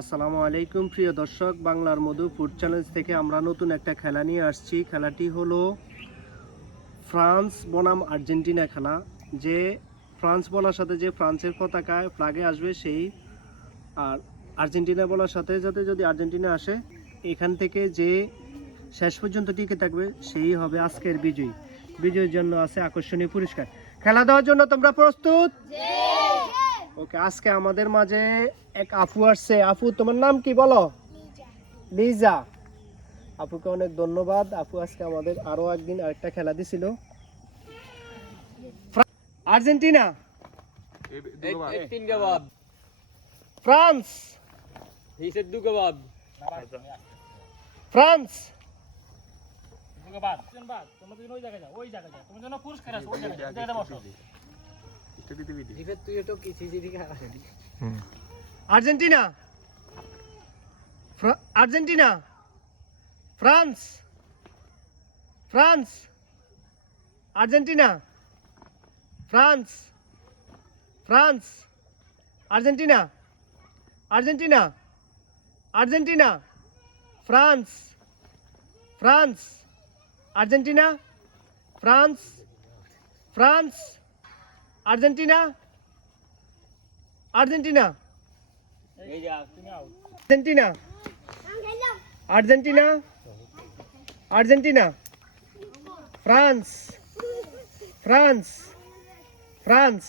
আসসালামু আলাইকুম, প্রিয় দর্শক, বাংলার মধু ফুড চ্যালেঞ্জ থেকে আমরা নতুন একটা খেলা নিয়ে আসছি। খেলাটি হলো ফ্রান্স বনাম আর্জেন্টিনা খেলা। যে ফ্রান্স বলার সাথে যে ফ্রান্সের পতাকায় ফ্লাগে আসবে, সেই আর আর্জেন্টিনা বলার সাথে সাথে যদি আর্জেন্টিনা আসে, এখান থেকে যে শেষ পর্যন্ত টিকে থাকবে, সেই হবে আজকের বিজয়ী। বিজয়ীর জন্য আছে আকর্ষণীয় পুরস্কার। খেলা দেওয়ার জন্য তোমরা প্রস্তুত? ওকে আজকে আমাদের মাঝে এক আফু আসছে। আপু তোমার নাম কি বলো? লিজা। আপুকে অনেক ধন্যবাদ। আপু আজকে আমাদের আরও একদিন আরেকটা খেলা দিছিল। আর্জেন্টিনা। ফ্রান্স। ফ্রান্স। ওই জায়গায় যাও ওই জায়গায় যাও। তোমার জন্য পুরস্কার আছে ওই জায়গায় বসো। Argentina France France Argentina France France Argentina Argentina Argentina France France Argentina France France Argentina Argentina এই যা তুমি out Argentina Argentina Argentina France France France